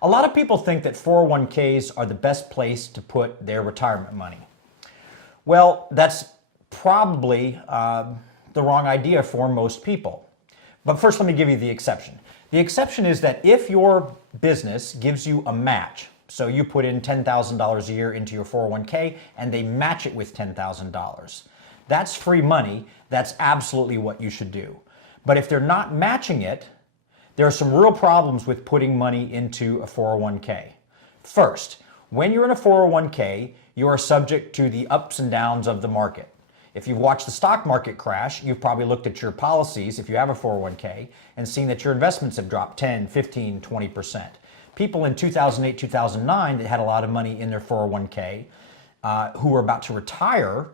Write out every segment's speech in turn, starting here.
A lot of people think that 401ks are the best place to put their retirement money. Well, that's probably the wrong idea for most people. But first, let me give you the exception. The exception is that if your business gives you a match, so you put in $10,000 a year into your 401k and they match it with $10,000, that's free money. That's absolutely what you should do. But if they're not matching it, there are some real problems with putting money into a 401k. First, when you're in a 401k, you are subject to the ups and downs of the market. If you've watched the stock market crash, you've probably looked at your policies, if you have a 401k, and seen that your investments have dropped 10, 15, 20%. People in 2008, 2009 that had a lot of money in their 401k who were about to retire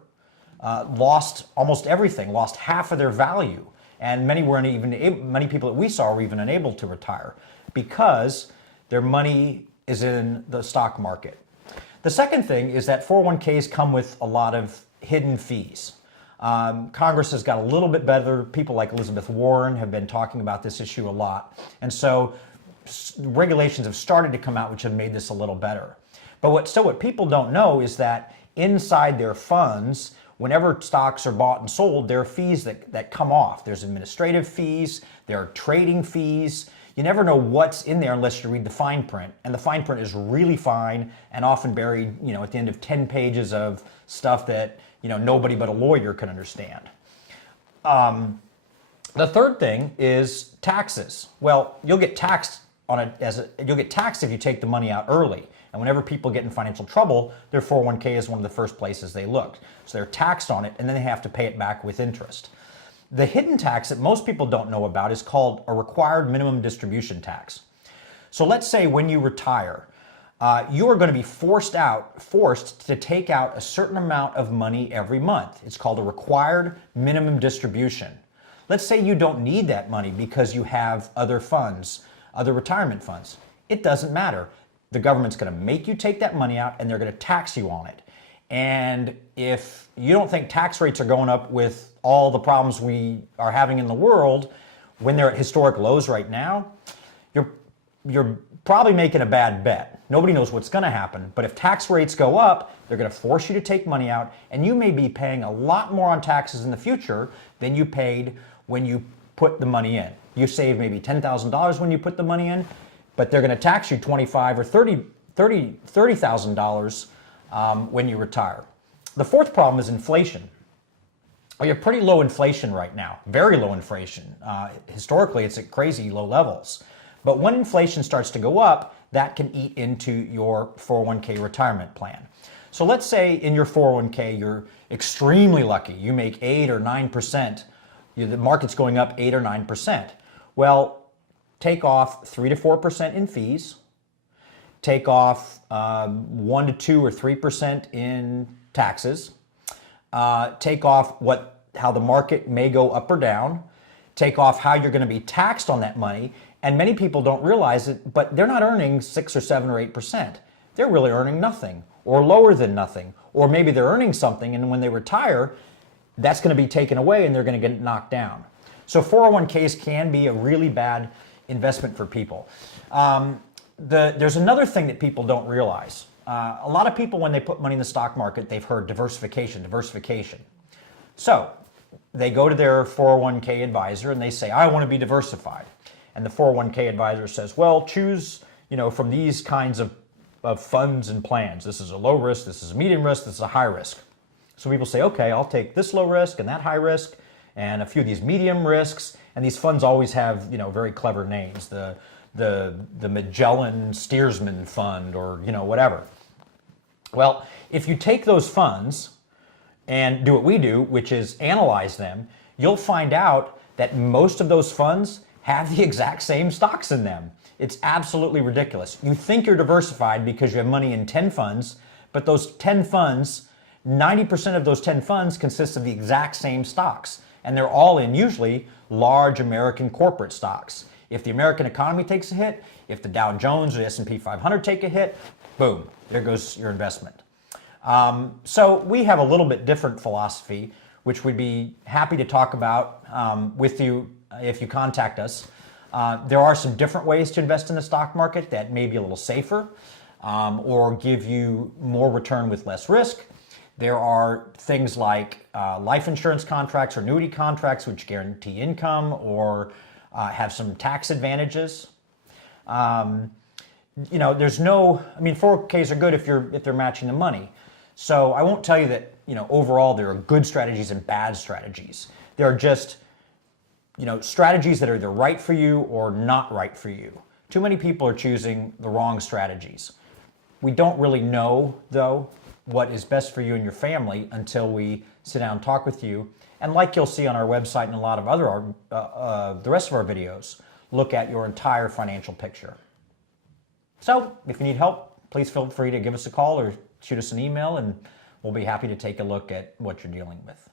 lost almost everything, lost half of their value. And many people that we saw were even unable to retire because their money is in the stock market. The second thing is that 401ks come with a lot of hidden fees. Congress has got a little bit better. People like Elizabeth Warren have been talking about this issue a lot. And so regulations have started to come out which have made this a little better. But what people don't know is that inside their funds, whenever stocks are bought and sold, there are fees that come off. There's administrative fees, there are trading fees. You never know what's in there unless you read the fine print. And the fine print is really fine and often buried, at the end of 10 pages of stuff that, nobody but a lawyer can understand. The third thing is taxes. Well, you'll get taxed you'll get taxed if you take the money out early. And whenever people get in financial trouble, their 401k is one of the first places they look. So they're taxed on it and then they have to pay it back with interest. The hidden tax that most people don't know about is called a required minimum distribution tax. So let's say when you retire, you are going to be forced to take out a certain amount of money every month. It's called a required minimum distribution. Let's say you don't need that money because you have other funds, other retirement funds. It doesn't matter. The government's going to make you take that money out and they're going to tax you on it. And if you don't think tax rates are going up with all the problems we are having in the world, when they're at historic lows right now, you're probably making a bad bet. Nobody knows what's going to happen, but if tax rates go up, they're going to force you to take money out, and you may be paying a lot more on taxes in the future than you paid when you put the money in. You save maybe $10,000 when you put the money in, but they're going to tax you $25,000 or $30,000 when you retire. The fourth problem is inflation. We have pretty low inflation right now, very low inflation. Historically, it's at crazy low levels. But when inflation starts to go up, that can eat into your 401k retirement plan. So let's say in your 401k, you're extremely lucky. You make 8 or 9%. The market's going up 8 or 9%. Well, take off 3 to 4% in fees. Take off 1 to 2 or 3% in taxes. Take off how the market may go up or down. Take off how you're going to be taxed on that money. And many people don't realize it, but they're not earning 6 or 7 or 8%. They're really earning nothing or lower than nothing. Or maybe they're earning something and when they retire, that's going to be taken away and they're going to get knocked down. So 401ks can be a really bad investment for people. There's another thing that people don't realize. A lot of people, when they put money in the stock market, they've heard diversification. So they go to their 401k advisor and they say, I want to be diversified. And the 401k advisor says, well, choose from these kinds of funds and plans. This is a low risk, this is a medium risk, this is a high risk. So people say, okay, I'll take this low risk and that high risk and a few of these medium risks. And these funds always have very clever names. The Magellan Steersman Fund or whatever. Well, if you take those funds and do what we do, which is analyze them, you'll find out that most of those funds have the exact same stocks in them. It's absolutely ridiculous. You think you're diversified because you have money in 10 funds, but those 10 funds, 90% of those 10 funds consist of the exact same stocks. And they're all in usually large American corporate stocks. If the American economy takes a hit, if the Dow Jones or the S&P 500 take a hit, boom, there goes your investment. So we have a little bit different philosophy, which we'd be happy to talk about with you if you contact us. There are some different ways to invest in the stock market that may be a little safer or give you more return with less risk. There are things like life insurance contracts or annuity contracts which guarantee income or have some tax advantages. There's no, 401ks are good if they're matching the money. So I won't tell you that, overall there are good strategies and bad strategies. There are just, strategies that are either right for you or not right for you. Too many people are choosing the wrong strategies. We don't really know, though, what is best for you and your family until we sit down and talk with you. And like you'll see on our website and a lot of other, the rest of our videos, look at your entire financial picture. So if you need help, please feel free to give us a call or shoot us an email, and we'll be happy to take a look at what you're dealing with.